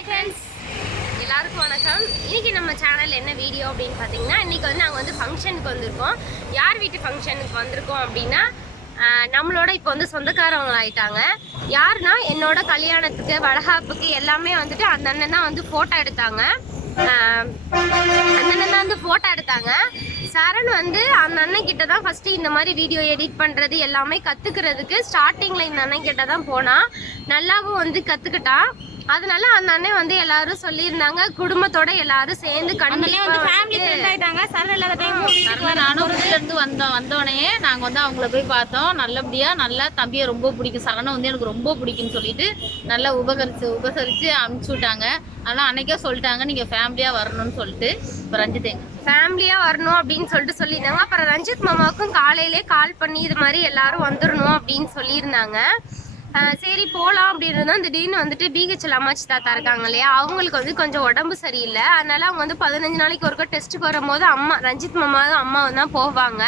Hi friends எல்லாருக்கும் வணக்கம். இன்றைக்கி நம்ம சேனல் என்ன வீடியோ அப்படின்னு பார்த்தீங்கன்னா இன்றைக்கி வந்து நாங்கள் வந்து ஃபங்க்ஷனுக்கு வந்திருக்கோம். யார் வீட்டு ஃபங்க்ஷனுக்கு வந்திருக்கோம் அப்படின்னா நம்மளோட இப்போ வந்து சொந்தக்காரவங்க ஆயிட்டாங்க. யாருன்னா என்னோட கல்யாணத்துக்கு வடகாப்புக்கு எல்லாமே வந்துட்டு அந்த அண்ணன் தான் வந்து ஃபோட்டோ எடுத்தாங்க. அந்த அண்ணன் தான் வந்து ஃபோட்டோ எடுத்தாங்க. சரண் வந்து அந்த அண்ணன் கிட்ட தான் ஃபஸ்ட்டு இந்த மாதிரி வீடியோ எடிட் பண்ணுறது எல்லாமே கற்றுக்கிறதுக்கு ஸ்டார்டிங்கில் இந்த அண்ணன் கிட்ட தான் போனால் நல்லாவும் வந்து கற்றுக்கிட்டான் அதனால அந்த அண்ணன் வந்து எல்லாரும் சொல்லியிருந்தாங்க. குடும்பத்தோட எல்லாரும் சேர்ந்து அண்ணனே வந்து ஃபேமிலி ஃப்ரெண்ட் ஆயிட்டாங்க. சரண் இல்லாத டைம் நானும் இருந்து வந்தோம் வந்தோடனே நாங்க வந்து அவங்கள போய் பார்த்தோம். நல்லபடியா நல்லா தம்பியை ரொம்ப பிடிக்கும். சரணம் வந்து எனக்கு ரொம்ப பிடிக்கும்னு சொல்லிட்டு நல்லா உபகரிச்சு உபசரிச்சு அனுப்பிச்சு விட்டாங்க. ஆனா அன்னைக்கே சொல்லிட்டாங்க நீங்க ஃபேமிலியா வரணும்னு சொல்லிட்டு. இப்போ ரஞ்சித் எங்க? ஃபேமிலியா வரணும் அப்படின்னு சொல்லிட்டு சொல்லியிருந்தாங்க. அப்புறம் ரஞ்சித் மாமாவுக்கும் காலையிலே கால் பண்ணி இது மாதிரி எல்லாரும் வந்துடணும் அப்படின்னு சொல்லியிருந்தாங்க. சரி போகலாம் அப்படின்னு இருந்தோம் திடீர்னு வந்துட்டு பிஹெச்எல் அம்மாச்சி தாத்தா இருக்காங்க இல்லையா? அவங்களுக்கு வந்து கொஞ்சம் உடம்பு சரியில்லை. அதனால அவங்க வந்து பதினஞ்சு நாளைக்கு ஒருக்கா டெஸ்ட்டுக்கு வரும்போது அம்மா ரஞ்சித் மாமா அம்மா தான் போவாங்க.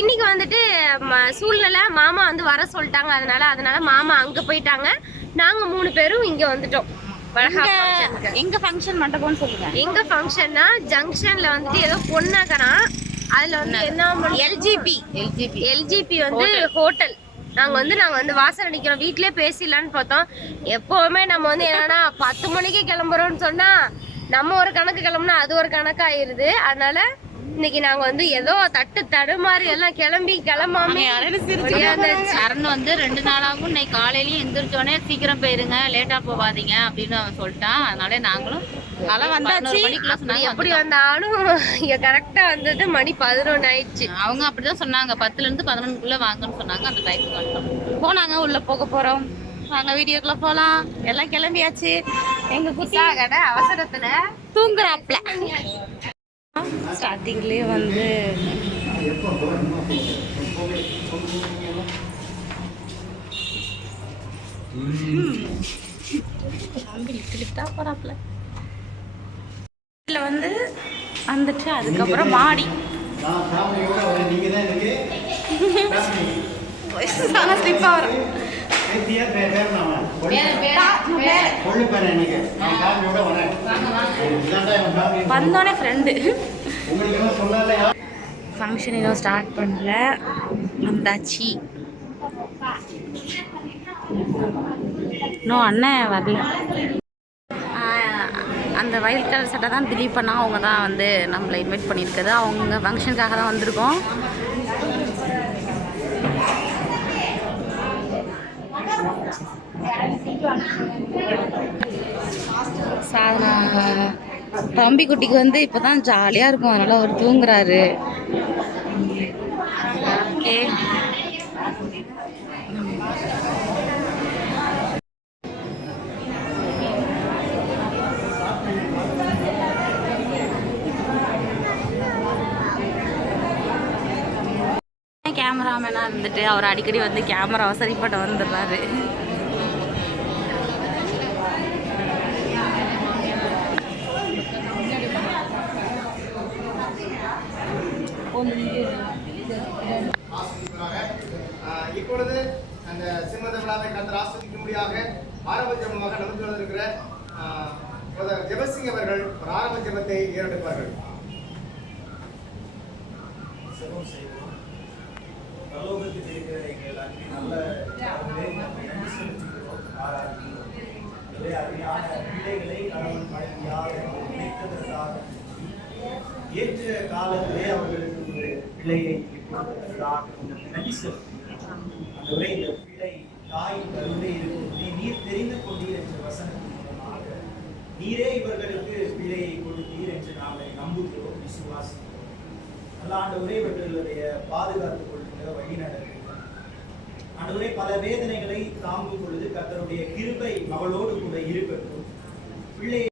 இன்னைக்கு வந்துட்டு சூழ்நிலை மாமா வந்து வர சொல்லிட்டாங்க. அதனால அதனால மாமா அங்க போயிட்டாங்க. நாங்க மூணு பேரும் இங்க வந்துட்டோம். எங்க ஃபங்க்ஷன் மண்டபம்னு சொல்லுங்க. எங்க ஃபங்க்ஷன்னா ஜங்ஷன்ல வந்துட்டு ஏதோ பொண்ணாக்கனா. அதுல வந்து என்ன எல்ஜிபி எல்ஜிபி எல்ஜிபி வந்து ஹோட்டல் நாங்க வந்து நாங்க வந்து வாசல் அடிக்கிறோம் வீட்லயே பேசிடலான்னு பார்த்தோம். எப்பவுமே நம்ம வந்து என்னன்னா பத்து மணிக்கு கிளம்புறோம்னு சொன்னா நம்ம ஒரு கணக்கு கிளம்புனா அது ஒரு கணக்கு ஆயிருது அதனால இன்னைக்கு நாங்க வந்து ஏதோ தட்டு தடுமாறி எல்லாம் கிளம்பி கிளம்பாம. சரண் வந்து ரெண்டு நாளாகவும் இன்னைக்கு காலையிலயும் எந்திரிச்சோடனே சீக்கிரம் போயிருங்க லேட்டா போகாதீங்க அப்படின்னு அவன் சொல்லிட்டான். அதனால நாங்களும் காலை வந்தாச்சு. மணிக்குள்ள அப்படி சொன்னாங்க எப்படி வந்தாலும் இங்க கரெக்டா வந்தது மணி பதினொன்னு ஆயிடுச்சு அவங்க அப்படிதான் சொன்னாங்க. பத்துல இருந்து பதினொன்றுக்குள்ள வாங்கன்னு சொன்னாங்க. அந்த வந்துட்டோம் போனாங்க. உள்ள போக போறோம். வாங்க வீடியோக்குள்ள போலாம். எல்லாம் கிளம்பியாச்சு. எங்க குட்டி கடை அவசரத்துல தூங்குறாப்ல. ஸ்டார்டிங்லயே வந்து தம்பி போறாப்ல. இதுல வந்து வந்துட்டு அதுக்கப்புறம் மாடி. ஸ்லிப்பாக வரும் வந்தோடனே ஃப்ரெண்டு ஃபங்க்ஷன் இன்னும் ஸ்டார்ட் பண்ணல. வந்தாச்சு. இன்னும் அண்ணன் வரல. அந்த வயல் கலர் சட்டை தான் திலீப் பண்ணா அவங்க தான் வந்து நம்மளை இன்வைட் பண்ணியிருக்குது அவங்க ஃபங்க்ஷனுக்காக தான் வந்திருக்கோம். சாதனா தம்பி குட்டிக்கு வந்து இப்போ தான் ஜாலியாக இருக்கும். அதனால் அவர் தூங்குறாரு. ஓகே இருந்துட்டு அவர் அடிக்கடி வந்து கேமராவை சரி பண்ண வந்துடுறாரு. இப்பொழுது அந்த சிம்மத விழாவை கத்தர் ஆஸ்வதிக்கும்படியாக ஆரம்ப ஜபமாக நடந்து கொண்டிருக்கிற ஜெபசிங் அவர்கள் ஒரு ஆரம்ப ஜபத்தை ஏறெடுப்பார்கள். செலவு செய்வோம். பரலோகத்தில் இருக்கிற எங்கள் நல்ல அருமையான பிள்ளைகளை கடவுள் நினைத்ததற்காக ஏற்ற காலத்திலே அவர்களுக்கு ஒரு பிள்ளையை கொடுத்ததற்காக நன்றி செலுத்துகிறோம். ஆண்டவரே, இந்த பிள்ளை தாய் கருவிலே நீர் தெரிந்து கொண்டீர் என்ற வசனத்தின் மூலமாக நீரே இவர்களுக்கு பிள்ளையை கொடுத்தீர் என்று நாங்கள் நம்புகிறோம் விசுவாசிக்கிறோம் நல்ல ஆண்டவரே இவர்களுடைய பாதுகாத்துக் கொள்ளுங்க வழி நடத்துங்க ஆண்டவரே பல வேதனைகளை தாங்கும் பொழுது கர்த்தருடைய கிருபை அவளோடு கூட இருக்கட்டும் பிள்ளை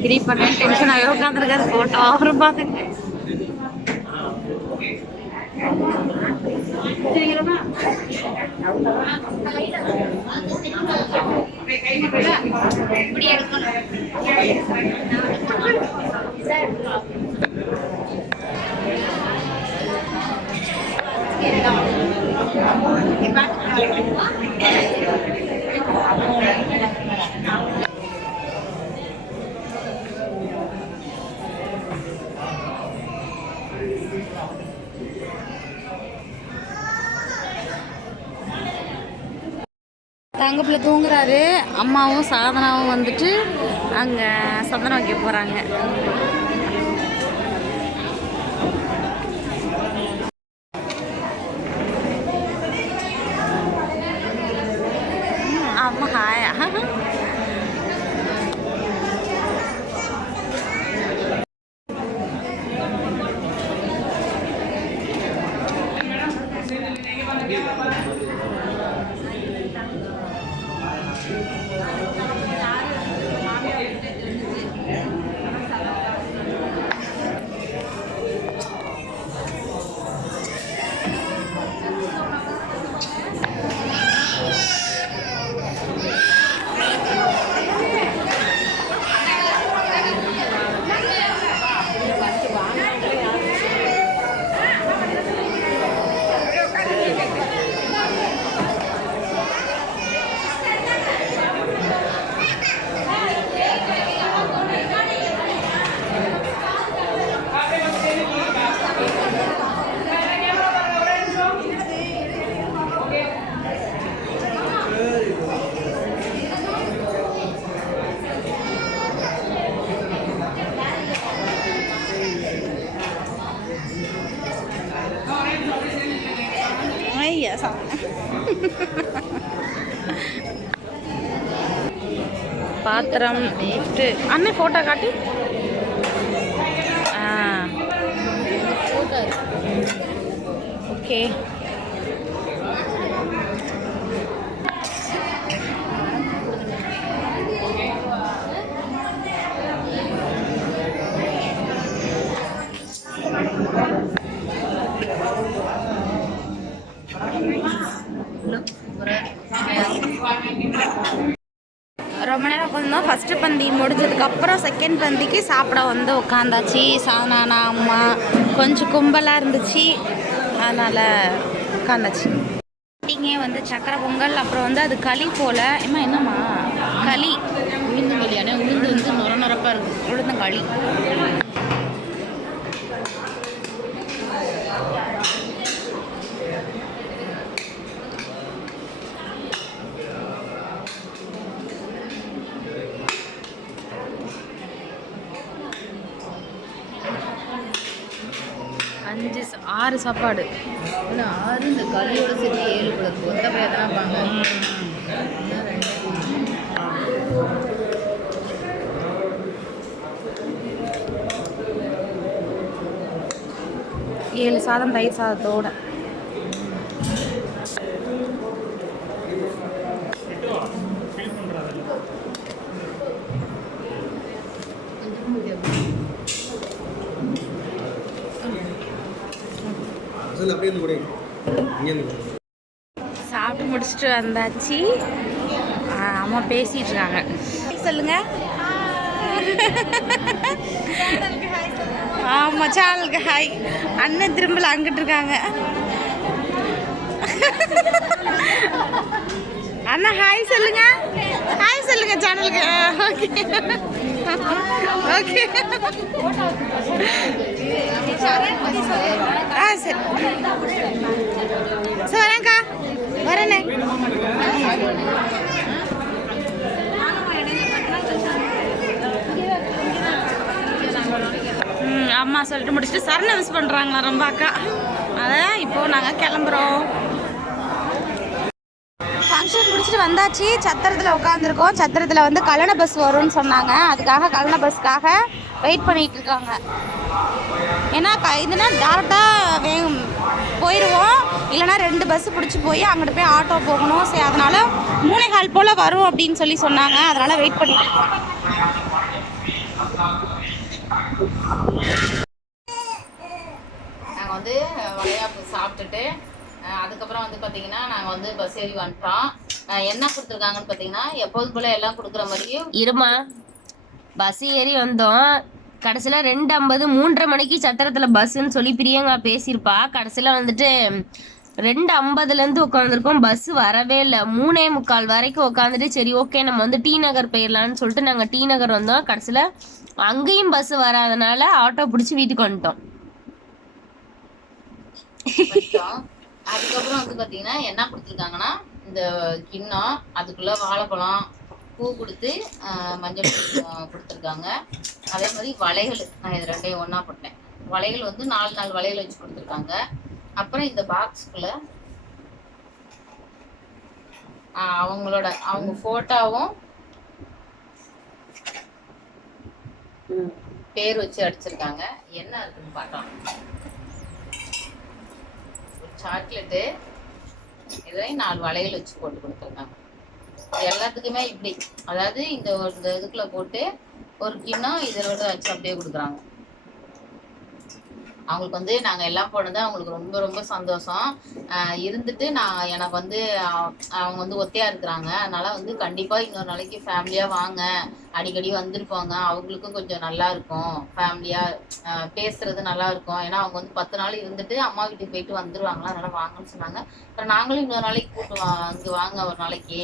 கிரி பண்ண டென்ஷன் ஆகி உட்காந்துருக்காரு போட்டோ அவரும் தங்கப்பில் தூங்குறாரு. அம்மாவும் சாதனாவும் வந்துட்டு அங்கே சந்தனம் வைக்க போகிறாங்க அம்மா ஹாயா ஐயா சா பாத்திரம் லிஃப்ட்டு அண்ணன் ஃபோட்டோ காட்டி. ஆ. ஓகே முடிஞ்சதுக்கப்புறம் செகண்ட் பந்திக்கு சாப்பிட வந்து உட்காந்தாச்சு சாதனானா அம்மா கொஞ்சம் கும்பலாக இருந்துச்சு. அதனால் உட்காந்தாச்சு இங்கே வந்து சக்கரை பொங்கல் அப்புறம் வந்து அது களி போல். ஏமா என்னம்மா? களி. உளுந்து கல்யாணம் உளுந்து வந்து நுர நொரப்பாக இருக்கும். உளுந்தங்களி அஞ்சு ச- ஆறு சாப்பாடு. இல்லை ஆறு இந்த களியோட சேர்த்து ஏழு இருக்கும் ஒத்த பையன் தான் வைப்பாங்க ஏழு சாதம் தயிர் சாதத்தோட. இருந்து அப்படியே இருந்து கூட இங்கேருந்து சாப்பிட்டு முடிச்சுட்டு வந்தாச்சு. அம்மா பேசிட்டு இருக்காங்க. சொல்லுங்க. ஆமா சேனலுக்கு ஹாய் அண்ணன் திரும்பல அங்கிட்டு இருக்காங்க. அண்ணா ஹாய் சொல்லுங்க. ஹாய் சொல்லுங்க சேனலுக்கு ஓகே ஓகே ஆ சரி. சரி வரேன்க்கா. வரேனே. ம் அம்மா சொல்லிட்டு முடிச்சுட்டு சரண மிஸ் பண்ணுறாங்களா ரொம்ப அக்கா. அதான் இப்போ நாங்கள் கிளம்புறோம். ஃபங்க்ஷன் முடிச்சுட்டு வந்தாச்சு. சத்திரத்தில் உட்காந்துருக்கோம் சத்திரத்தில் வந்து கல்யாண பஸ் வரும்னு சொன்னாங்க. அதுக்காக கல்யாண பஸ்க்காக வெயிட் பண்ணிட்டு இருக்காங்க. ஏன்னா க இதுனா டேரெக்டாக வே போயிடுவோம் இல்லைனா ரெண்டு பஸ் பிடிச்சி போய் அங்கிட்டு போய் ஆட்டோ போகணும். சரி அதனால் மூணே கால் போல் வரும் அப்படின்னு சொல்லி சொன்னாங்க. அதனால் வெயிட் பண்ணிட்டு நாங்கள் வந்து வளையாப்பு சாப்பிட்டுட்டு அதுக்கப்புறம் வந்து பார்த்தீங்கன்னா நாங்கள் வந்து பஸ் ஏறி வந்துட்டோம். என்ன கொடுத்துருக்காங்கன்னு பார்த்தீங்கன்னா எப்போதும் போல எல்லாம் கொடுக்குற மாதிரியும் இருமா பஸ் ஏறி வந்தோம். கடைசியில் ரெண்டு ஐம்பது மூன்றரை மணிக்கு சத்திரத்தில் பஸ்ஸுன்னு சொல்லி பிரியங்கா பேசியிருப்பா. கடைசியில் வந்துட்டு ரெண்டு ஐம்பதுலேருந்து உட்காந்துருக்கோம் பஸ் வரவே இல்லை. மூணே முக்கால் வரைக்கும் உட்காந்துட்டு சரி ஓகே நம்ம வந்து டி நகர் போயிடலான்னு சொல்லிட்டு நாங்கள் டி நகர் வந்தோம். கடைசியில் அங்கேயும் பஸ் வராதனால ஆட்டோ பிடிச்சி வீட்டுக்கு வந்துட்டோம். அதுக்கப்புறம் வந்து பார்த்தீங்கன்னா என்ன கொடுத்துருக்காங்கன்னா இந்த கிண்ணம் அதுக்குள்ள வாழைப்பழம் பூ கொடுத்து மஞ்சள் கொடுத்துருக்காங்க. அதே மாதிரி வளைகள் நான் இது ரெண்டையும் ஒன்றா போட்டேன். வளைகள் வந்து நாலு நாலு வளையல் வச்சு கொடுத்துருக்காங்க. அப்புறம் இந்த பாக்ஸ்குள்ள அவங்களோட அவங்க ஃபோட்டோவும் பேர் வச்சு அடிச்சிருக்காங்க. என்ன இருக்குன்னு பார்க்கலாம். சாக்லேட்டு இதையும் நாலு வளையல் வச்சு போட்டு கொடுத்துருக்காங்க. எல்லாத்துக்குமே இப்படி. அதாவது இந்த ஒரு இந்த இதுக்குள்ள போட்டு ஒரு கிண்ணம் இதோட வச்சு அப்படியே கொடுக்குறாங்க. அவங்களுக்கு வந்து நாங்கள் எல்லாம் போனது அவங்களுக்கு ரொம்ப ரொம்ப சந்தோஷம். ஆஹ் இருந்துட்டு நான் எனக்கு வந்து அவங்க வந்து ஒத்தையா இருக்கிறாங்க. அதனால வந்து கண்டிப்பா இன்னொரு நாளைக்கு ஃபேமிலியாக வாங்க. அடிக்கடி வந்திருப்பாங்க. அவங்களுக்கும் கொஞ்சம் நல்லா இருக்கும். ஃபேமிலியாக பேசுறது நல்லா இருக்கும். ஏன்னா அவங்க வந்து பத்து நாள் இருந்துட்டு அம்மா வீட்டுக்கு போயிட்டு வந்துருவாங்களா? அதனால வாங்கன்னு சொன்னாங்க. அப்புறம் நாங்களும் இன்னொரு நாளைக்கு கூப்பிட்டு வா வாங்க ஒரு நாளைக்கு.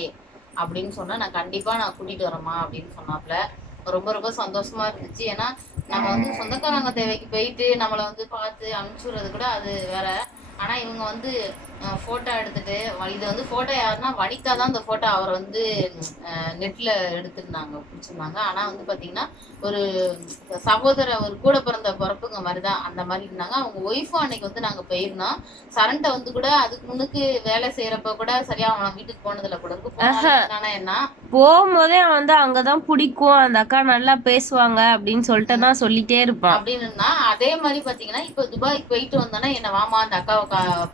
அப்படின்னு சொன்னா நான் கண்டிப்பா நான் கூட்டிட்டு வரேம்மா அப்படின்னு சொன்னாப்ல. ரொம்ப ரொம்ப சந்தோஷமா இருந்துச்சு. ஏன்னா நம்ம வந்து சொந்தக்காரங்க தேவைக்கு போயிட்டு நம்மளை வந்து பார்த்து அனுப்பிச்சுடுறது கூட அது வேற. ஆனா இவங்க வந்து போட்டோ எடுத்துட்டு இது வந்து போட்டோ யாருன்னா வனிதா தான் இந்த போட்டோ அவர் வந்து நெட்ல எடுத்திருந்தாங்க பிடிச்சிருந்தாங்க. ஆனா வந்து பாத்தீங்கன்னா ஒரு சகோதர ஒரு கூட பிறந்த பிறப்புங்க மாதிரி தான் அந்த மாதிரி இருந்தாங்க. அவங்க ஒய்ஃபும் அன்னைக்கு வந்து நாங்க போயிருந்தோம். சரண்ட வந்து கூட அதுக்கு முன்னுக்கு வேலை செய்யறப்ப கூட சரியா அவன் வீட்டுக்கு போனதுல கூட இருக்கு. என்ன? போகும்போதே அவன் வந்து அங்கதான் பிடிக்கும் அந்த அக்கா நல்லா பேசுவாங்க அப்படின்னு சொல்லிட்டு தான் சொல்லிட்டே இருப்பான். அப்படின்னா அதே மாதிரி பாத்தீங்கன்னா இப்ப துபாய்க்கு போயிட்டு வந்தோன்னா என்ன வாமா அந்த அக்காவை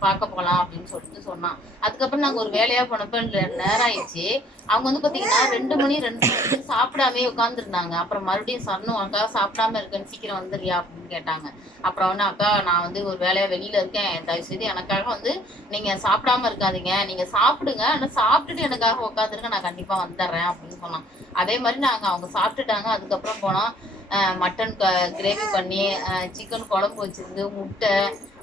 பார்க்க போலாம் அப்படின்னு சொல்லிட்டு சொன்னான். அதுக்கப்புறம் நாங்க ஒரு வேலையா போனப்ப நேரம் ஆயிடுச்சு அவங்க வந்து பாத்தீங்கன்னா ரெண்டு மணி ரெண்டு மணிக்கு சாப்பிடாமே உட்காந்துருந்தாங்க அப்புறம் மறுபடியும் சன்னும் அக்கா சாப்பிடாம இருக்கேன்னு சீக்கிரம் வந்துடுறியா? அப்படின்னு கேட்டாங்க. அப்புறம் வந்து அக்கா நான் வந்து ஒரு வேலையா வெளியில இருக்கேன். தயவு செய்து எனக்காக வந்து நீங்க சாப்பிடாம இருக்காதீங்க. நீங்க சாப்பிடுங்க. ஆனா சாப்பிட்டுட்டு எனக்காக உட்காந்துருங்க. நான் கண்டிப்பா வந்துடுறேன். அப்படின்னு சொன்னான். அதே மாதிரி நாங்க அவங்க சாப்பிட்டுட்டாங்க. அதுக்கப்புறம் போனோம் மட்டன் கிரேவி பண்ணி சிக்கன் குழம்பு வச்சிருந்து முட்டை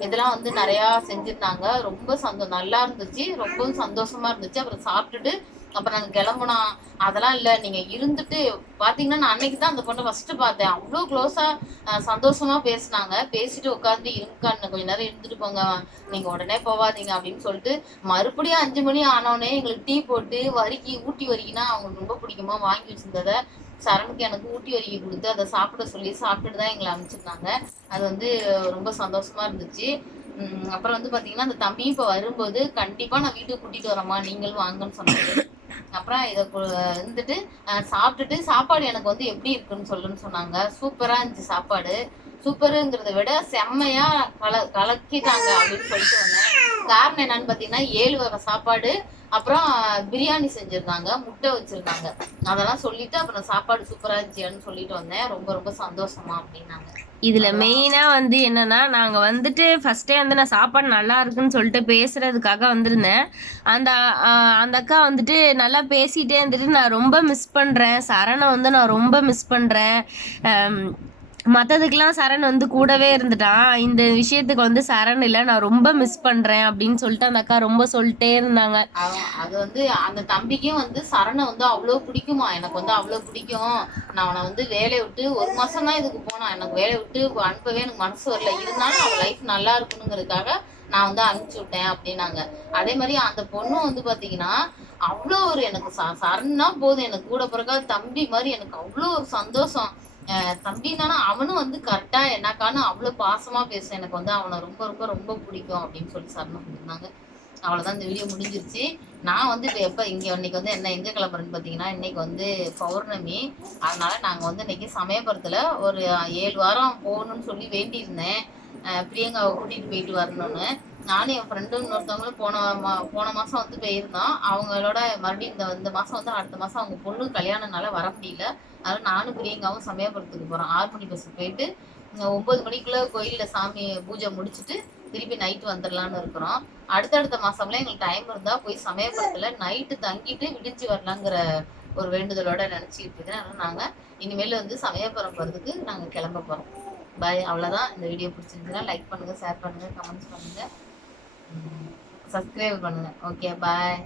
இதெல்லாம் வந்து நிறையா செஞ்சுருந்தாங்க. ரொம்ப சந்தோ நல்லா இருந்துச்சு. ரொம்பவும் சந்தோஷமா இருந்துச்சு. அப்புறம் சாப்பிட்டுட்டு அப்புறம் நாங்கள் கிளம்புனோம் அதெல்லாம் இல்லை. நீங்கள் இருந்துட்டு பார்த்தீங்கன்னா நான் அன்னைக்கு தான் அந்த பொண்ணை ஃபஸ்ட்டு பார்த்தேன். அவ்வளோ க்ளோஸாக சந்தோஷமாக பேசினாங்க. பேசிட்டு உட்காந்து இருக்கான்னு கொஞ்ச நேரம் இருந்துட்டு போங்க. நீங்கள் உடனே போவாதீங்க அப்படின்னு சொல்லிட்டு மறுபடியும் அஞ்சு மணி ஆனோடனே எங்களுக்கு டீ போட்டு வரிக்கி ஊட்டி வரிக்கினா அவங்களுக்கு ரொம்ப பிடிக்குமா? வாங்கி வச்சிருந்ததை சரணுக்கு எனக்கு ஊட்டி வரிக்கி கொடுத்து அதை சாப்பிட சொல்லி சாப்பிட்டுட்டு தான் எங்களை அனுப்பிச்சிருந்தாங்க. அது வந்து ரொம்ப சந்தோஷமா இருந்துச்சு. அப்புறம் வந்து பாத்தீங்கன்னா அந்த தம்பி இப்ப வரும்போது கண்டிப்பா நான் வீட்டுக்கு கூட்டிட்டு வரேம்மா நீங்களும் வாங்கன்னு சொன்னாங்க அப்புறம் இதை இருந்துட்டு சாப்பிட்டுட்டு சாப்பாடு எனக்கு வந்து எப்படி இருக்குன்னு சொல்லுன்னு சொன்னாங்க. சூப்பரா இருந்துச்சு சாப்பாடு. சூப்பருங்கிறத விட செம்மையா கல கலக்கிட்டாங்க அப்படின்னு சொல்லிட்டு வந்தேன். காரணம் என்னன்னு பாத்தீங்கன்னா ஏழு வகை சாப்பாடு அப்புறம் பிரியாணி செஞ்சிருந்தாங்க முட்டை வச்சிருந்தாங்க. அதெல்லாம் சொல்லிட்டு அப்புறம் சாப்பாடு சூப்பரா இருந்துச்சுன்னு சொல்லிட்டு வந்தேன். ரொம்ப ரொம்ப சந்தோஷமா அப்படின்னாங்க. இதுல மெயினா வந்து என்னன்னா நாங்க வந்துட்டு ஃபர்ஸ்டே வந்து நான் சாப்பாடு நல்லா இருக்குன்னு சொல்லிட்டு பேசுறதுக்காக வந்திருந்தேன். அந்த அந்த அக்கா வந்துட்டு நல்லா பேசிட்டே இருந்துட்டு நான் ரொம்ப மிஸ் பண்றேன். சரணை வந்து நான் ரொம்ப மிஸ் பண்றேன். மற்றதுக்கெலாம் சரண் வந்து கூடவே இருந்துட்டான் இந்த விஷயத்துக்கு வந்து சரண் இல்லை நான் ரொம்ப மிஸ் பண்ணுறேன் அப்படின்னு சொல்லிட்டு அந்த அக்கா ரொம்ப சொல்லிட்டே இருந்தாங்க. அது வந்து அந்த தம்பிக்கும் வந்து சரணை வந்து அவ்வளோ பிடிக்குமா? எனக்கு வந்து அவ்வளோ பிடிக்கும். நான் அவனை வந்து வேலையை விட்டு ஒரு மாசம் தான் இதுக்கு போனான். எனக்கு வேலையை விட்டு அனுப்பவே எனக்கு மனசு வரல. இருந்தாலும் அவன் லைஃப் நல்லா இருக்கணுங்கிறதுக்காக நான் வந்து அனுப்பிச்சு விட்டேன் அப்படின்னாங்க. அதே மாதிரி அந்த பொண்ணும் வந்து பார்த்தீங்கன்னா அவ்வளோ ஒரு எனக்கு ச சரண்னா போதும். எனக்கு கூட பிறக்காத தம்பி மாதிரி எனக்கு அவ்வளோ ஒரு சந்தோஷம். அஹ் தம்பினானா அவனும் வந்து கரெக்டா என்னக்கான்னு அவ்வளோ பாசமா பேச. எனக்கு வந்து அவனை ரொம்ப ரொம்ப ரொம்ப பிடிக்கும் அப்படின்னு சொல்லி சரணம் சொல்லியிருந்தாங்க அவ்வளவுதான் இந்த வீடியோ முடிஞ்சிருச்சு. நான் வந்து இப்போ எப்போ இங்கே இன்னைக்கு வந்து என்ன எங்கே கிளம்புறேன்னு பார்த்தீங்கன்னா இன்னைக்கு வந்து பௌர்ணமி. அதனால நாங்கள் வந்து இன்னைக்கு சமயபுரத்தில் ஒரு ஏழு வாரம் போகணும்னு சொல்லி வேண்டியிருந்தேன். பிரியங்காவை கூட்டிகிட்டு போயிட்டு வரணும்னு. நானும் என் ஃப்ரெண்டும் இன்னொருத்தவங்களும் போன மா போன மாதம் வந்து போயிருந்தோம். அவங்களோட மறுபடியும் இந்த இந்த மாதம் வந்து அடுத்த மாதம் அவங்க பொண்ணு கல்யாணம்னால வர முடியல. அதனால நானும் பிரியங்காவும் சமயபுரத்துக்கு போகிறோம் ஆறு மணி பஸ் போயிட்டு இங்க ஒன்பது மணிக்குள்ள கோயிலில் சாமி பூஜை முடிச்சுட்டு திருப்பி நைட்டு வந்துடலான்னு இருக்கிறோம். அடுத்தடுத்த மாசம்ல எங்களுக்கு டைம் இருந்தா போய் சமயபுரத்துல நைட்டு தங்கிட்டு விடிஞ்சு வரலாங்கிற ஒரு வேண்டுதலோட நினச்சிக்கிட்டு இருக்கேன். அதனால நாங்க இனிமேல் வந்து சமயபுரம் போறதுக்கு நாங்க கிளம்ப போறோம். பாய் அவ்வளோதான் இந்த வீடியோ பிடிச்சிருந்துச்சுன்னா லைக் பண்ணுங்க ஷேர் பண்ணுங்க கமெண்ட்ஸ் பண்ணுங்க. சப்ஸ்கிரைப் பண்ணுங்க. ஓகே பாய்